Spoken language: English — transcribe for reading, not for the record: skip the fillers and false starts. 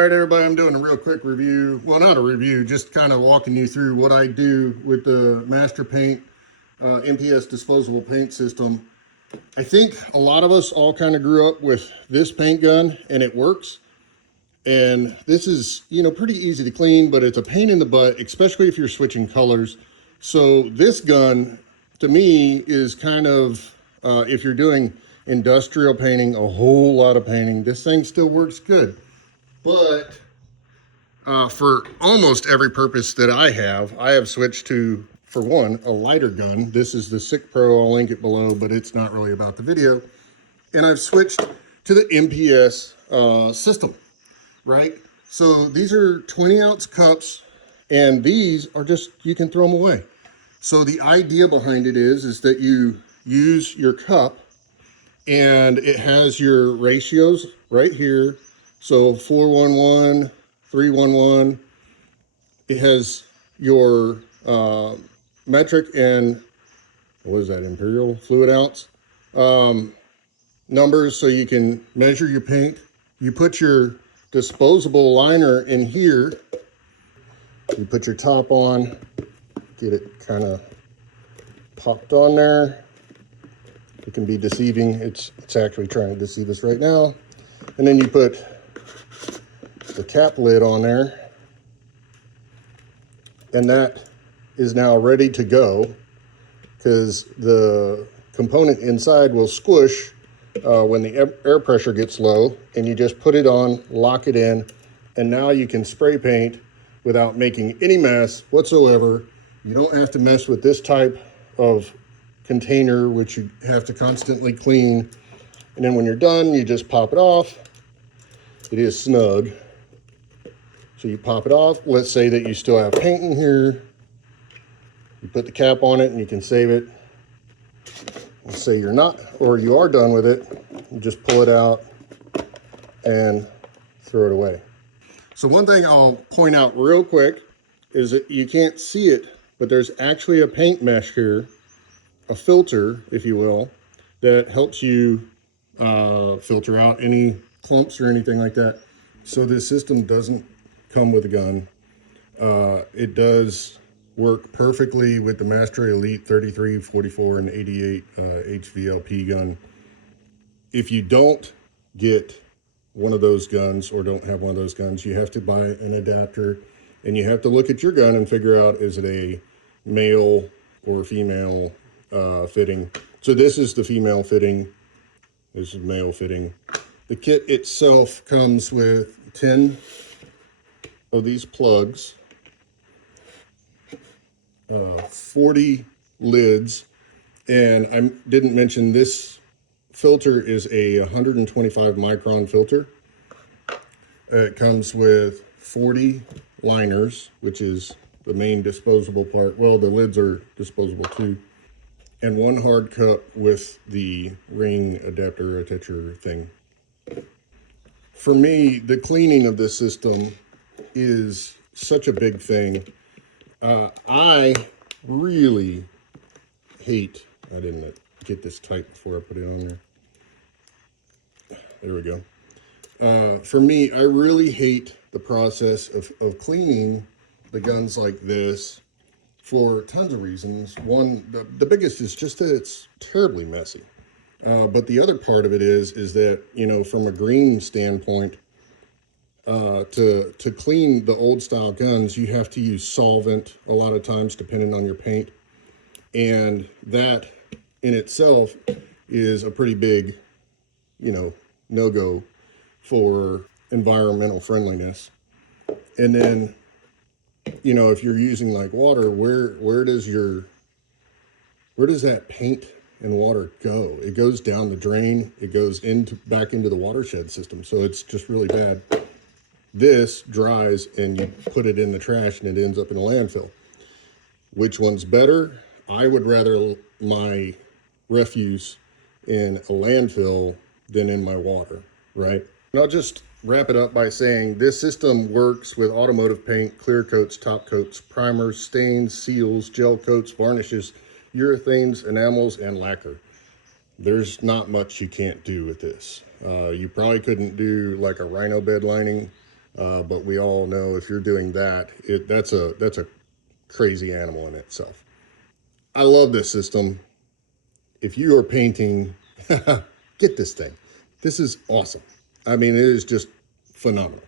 All right, everybody, I'm doing a real quick review. Well, not a review, just kind of walking you through what I do with the Master Paint MPS disposable paint system. I think a lot of us all kind of grew up with this paint gun and it works. And this is, pretty easy to clean, but it's a pain in the butt, especially if you're switching colors. So this gun, to me, is kind of, if you're doing industrial painting, a whole lot of painting, this thing still works good. But for almost every purpose that I have switched to, for one, a lighter gun. This is the SICK Pro, I'll link it below, but it's not really about the video. And I've switched to the MPS system, right? So these are 20-ounce cups, and these are just, you can throw them away. So the idea behind it is that you use your cup, and it has your ratios right here. So 411, 311. It has your metric and what is that, imperial fluid ounce numbers, so you can measure your paint. You put your disposable liner in here. You put your top on, get it kind of popped on there. It can be deceiving. It's actually trying to deceive us right now. And then you put the cap lid on there, and that is now ready to go, because the component inside will squish when the air pressure gets low, and you just put it on, lock it in, and now you can spray paint without making any mess whatsoever. You don't have to mess with this type of container, which you have to constantly clean. And then when you're done, you just pop it off. It is snug. So you pop it off. Let's say that you still have paint in here. You put the cap on it and you can save it. Let's say you're not, or you are done with it. You just pull it out and throw it away. So one thing I'll point out real quick is that you can't see it, but there's actually a paint mesh here, a filter, if you will, that helps you filter out any clumps or anything like that. So this system doesn't come with a gun. It does work perfectly with the Master Elite 33, 44, and 88 HVLP gun. If you don't get one of those guns, or don't have one of those guns, you have to buy an adapter, and you have to look at your gun and figure out, is it a male or female fitting. So this is the female fitting, this is male fitting. The kit itself comes with 10 of these plugs, 40 lids, and I didn't mention this filter is a 125 micron filter. It comes with 40 liners, which is the main disposable part. Well, the lids are disposable too. And one hard cup with the ring adapter attacher thing. For me, the cleaning of this system is such a big thing. I really hate, I didn't get this tight before I put it on there. There we go. For me, I really hate the process of cleaning the guns like this for tons of reasons. One, the biggest is just that it's terribly messy. But the other part of it is that, from a green standpoint, to clean the old style guns, you have to use solvent a lot of times, depending on your paint. And that in itself is a pretty big, no-go for environmental friendliness. And then, if you're using like water, where does that paint and water go? It goes down the drain, it goes back into the watershed system. So it's just really bad. This dries and you put it in the trash and it ends up in a landfill. Which one's better? I would rather my refuse in a landfill than in my water, right? And I'll just wrap it up by saying this system works with automotive paint, clear coats, top coats, primers, stains, seals, gel coats, varnishes, urethanes, enamels, and lacquer. There's not much you can't do with this. You probably couldn't do like a rhino bed lining But we all know if you're doing that, that's a crazy animal in itself. I love this system. If you are painting, get this thing. This is awesome. I mean, it is just phenomenal.